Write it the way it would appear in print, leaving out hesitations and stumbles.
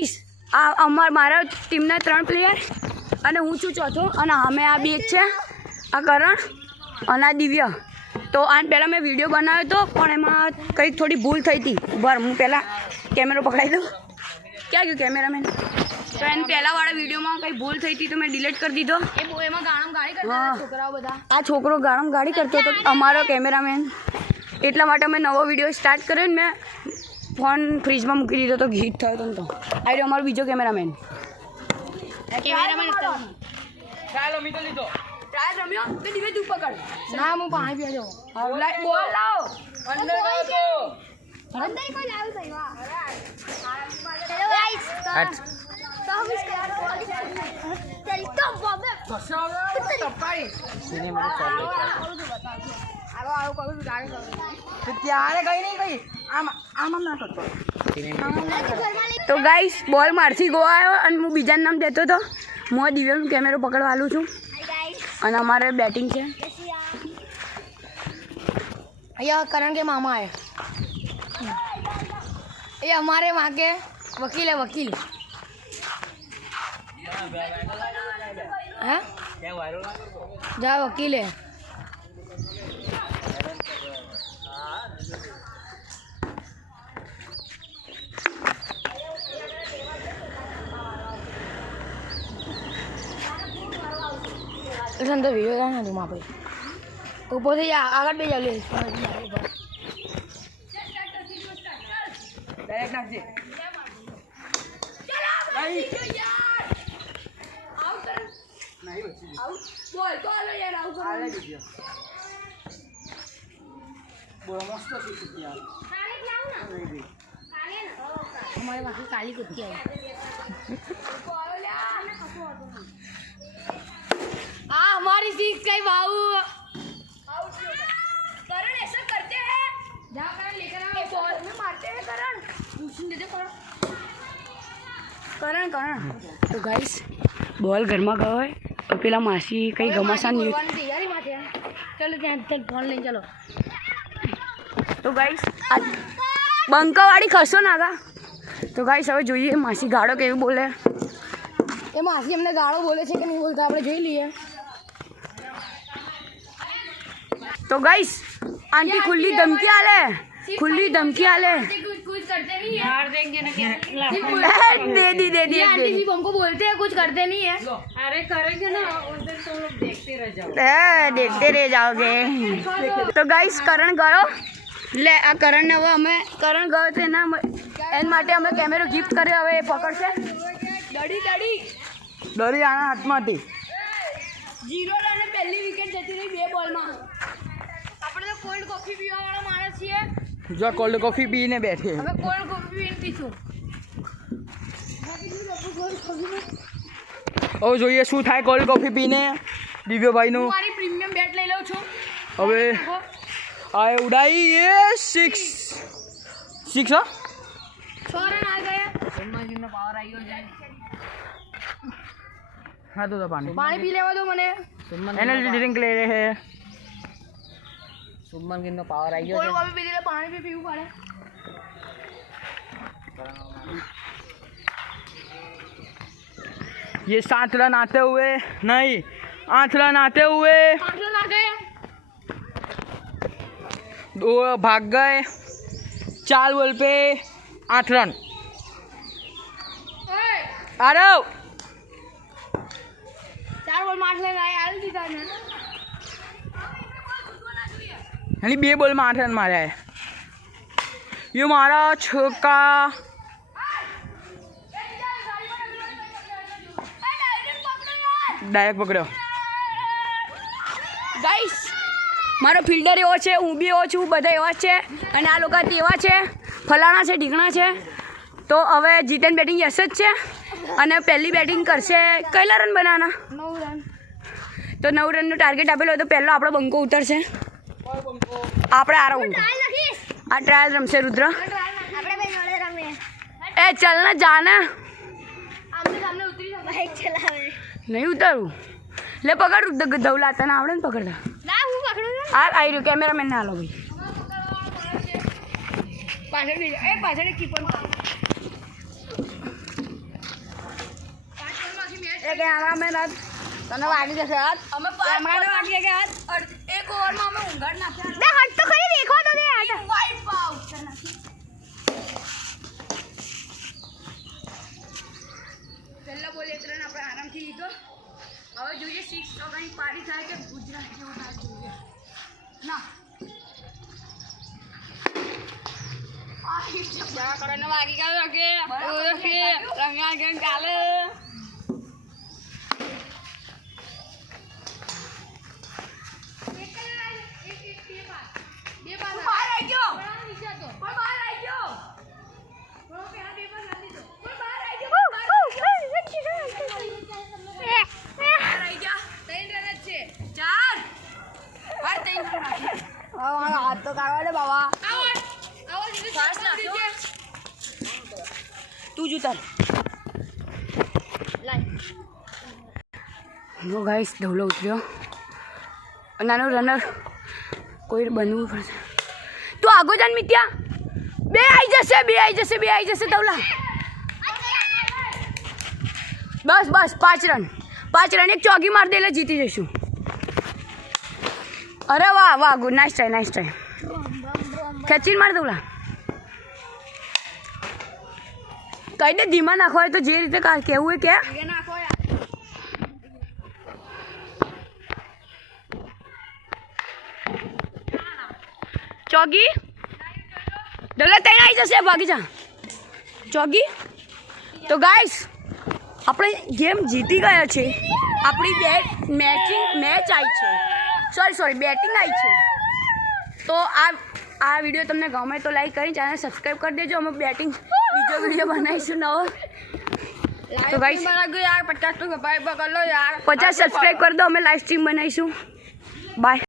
guys આ મારા ટીમના 3 પ્લેયર અને હું છું ચોથો અને અમે આ બે છે આ કરણ અને આ દિવ્ય તો આને પહેલાં મેં વિડીયો બનાવ્યો હતો પણ એમાં કંઈક થોડી ભૂલ થઈ હતી હું પહેલાં કેમેરો પકડાવી દઉં ક્યાં ગયું કેમેરામેન તો એને પહેલાંવાળા વિડીયોમાં કંઈ ભૂલ થઈ હતી તો મેં ડિલીટ કરી દીધો એમાં ગાણમ ગાડી કરતા છોકરાઓ બધા આ છોકરો ગાળમ ગાડી કરતો હતો અમારો કેમેરામેન એટલા માટે અમે નવો વિડીયો સ્ટાર્ટ કર્યો ને મેં ફોન ફ્રીજમાં મૂકી દીધો તો હીટ થયો હતો તો આ રહ્યો અમારો બીજો કેમેરામેન ચાલો મીઠો લીધો ટ્રાયલ રમ્યો કે દિવ્ય તું પકડ ના હું પાણી પીવા જાઉં બોલ લાવો અંદર ગયો તો અંદર કોઈ લાવ્યું થઈ વાહ હેલો ગાઈસ તો हम इसके चल तो बॉबे તપાઈ સિનેમા આવો કરું ગાડી કરું ત્યારે ગઈ નહીં ગઈ આમ ના કરતો તો ગાઈસ બોલ મારથી ગો આવ્યો અને હું બીજાનું નામ દેતો હતો હું આ દિવ્યનું કેમેરો પકડવા આલું છું અને અમારે બેટિંગ છે भैया करण के मामा है ये हमारे वहाँ के वकील है वकील हैं जा वकील है अंदर वीडियो था ना तुम वहाँ पे ऊपर से आगे भी चले ડાયરેક્ટ નાખજે બોલો મસ્ત શીખી हमारे वहाँ की काली कुत्ती है हाँ हमारी सीख गई बाबू करण ऐसा करते हैं जहाँ करण लेकर आओ बॉल में मारते हैं करण ट्यूशन दे दे करण तो गाइस बॉल ઘરમાં ગયો હોય તો પેલા માસી કઈ ઘમાસાન तैयारी माथे चलो ત્યાં फोन લઈને चलो તો ગાઈસ બંકાવાળી ખસો નાગા તો ગાઈસ હવે જોઈએ માસી ગાળો કેવી બોલે એ માસી અમને ગાળો બોલે છે કે નહીં બોલતા આપણે જોઈ લઈએ તો ગાઈસ આંટી ખુલ્લી ધમકી આલે कुछ करते नहीं है दे दी आंटी जी हमको बोलते हैं कुछ करते नहीं है अरे करेंगे ना उधर तो लोग देखते रह जाओ देखते रह जाओगे તો ગાઈસ કરણ ગયો લે આ કરણ હવે અમે કરણ ગયો તો એના માટે અમે કેમેરો ગિફ્ટ કર્યો હવે એ પકડશે દરી આના હાથમાંથી 0 રને પહેલી વિકેટ જતી રહી 2 બોલમાં આપણે તો કોલ્ડ કોફી પીવા વાળા માણસ છીએ જો કોલ્ડ કોફી પીને બેઠે હવે કોલ્ડ કોફી પીને પીશું હવે જોઈએ શું થાય કોલ્ડ કોફી પીને દિવ્યભાઈનું હું મારી પ્રીમિયમ બેટ લઈ લઉં છું હવે આ ઉડાઈ એ 6 હો 6 રન આ ગયા हाँ तो पानी पानी पी लेवा दो મને एनर्जी ड्रिंक ले रहे हैं सुमन गिन पावर आई कोल्ड कॉफी पी ले पानी भी पीવું પડે ये 7 रन आते हुए नहीं 8 रन आते हुए 8 रन आ गए 2 भाग गए 4 बॉल पे 8 रन आ रहा 4 બોલ માં 8 રન આયા હાલ દીધા ને यानी 2 बॉल में 8 रन मारा है ये मारा छक्का डायरेक्ट पकड़ो ગાઈસ મારો ફિલ્ડર એવો છે હું બી એવો છું બધા એવા છે અને આ લોકો તેવા છે ફલાણા છે ઢીકણા છે તો હવે જીતન બેટિંગ યસ જ છે અને પહેલી બેટિંગ કરશે કેટલા રન બનાવવાના 9 રન તો 9 રનનો ટાર્ગેટ આપેલો તો પહેલો આપણો બંકો ઉતરશે આપણે આ રહું આ ટ્રાયલ રમશે રુદ્ર આપણે બે જોડે રમીએ એ ચાલ ને જાને આમને સામને ઉતરી જાવ બાઈક ચલાવે નહીં ઉતરવું લે પકડ ધવલા તને આવડે ને પકડતા ના હું પકડું છું આ આવી રહ્યું કેમેરામેન ના લો ભાઈ પાછળ પાછળ કીપર એટલે કે અમે તને વાગી જશે હાથ અમે વાગી ગયા હાથ એક ઓવરમાં અમે ઊંઘાડ નાખ્યા બે હટ તો ખરી દેખવા તો દે હટ વાઇપ આઉટ પહેલા બોલે ત્રણ આપણે આરામથી લીધો હવે જોઈએ 6 તો કઈ પારી થાય કે ગુજરાત જેવું થાય જોઈએ ના કરને વાગી ગયો કે રંગા ગેમ ચાલે હાથ તો કાઢવા દે બાબા તું જૂતા નો ગાઈસ ધવલો ઉતર્યો નાનો રનર કોઈ બનવું પડશે તું આગો જાન મિત્યા બે આવી જશે ધવલા બસ 5 રન એક ચોકી માર દે એટલે જીતી જઈશું અરે વાહ ગુડ નાઇસ ટ્રાય ખેંચીને માર ધવલા કઈ દે ધીમા નાખો હોય તો જે રીતે કેવું હોય કે ચોગી ડલે તૈન આવી જશે ભાગી જા ચોગી તો ગાઈસ આપણે ગેમ જીતી ગયા છે આપણી મેચ આવી છે સોરી બેટિંગ આવી છે તો આ વિડીયો તમને ગમે તો લાઈક કરી ચેનલ સબસ્ક્રાઈબ કરી દેજો અમે બેટિંગ બીજો વિડીયો બનાવીશું નવો તો ગાઈસ 50 સબસ્ક્રાઈબ કરી દો અમે લાઈવ સ્ટ્રીમ બનાવીશું બાય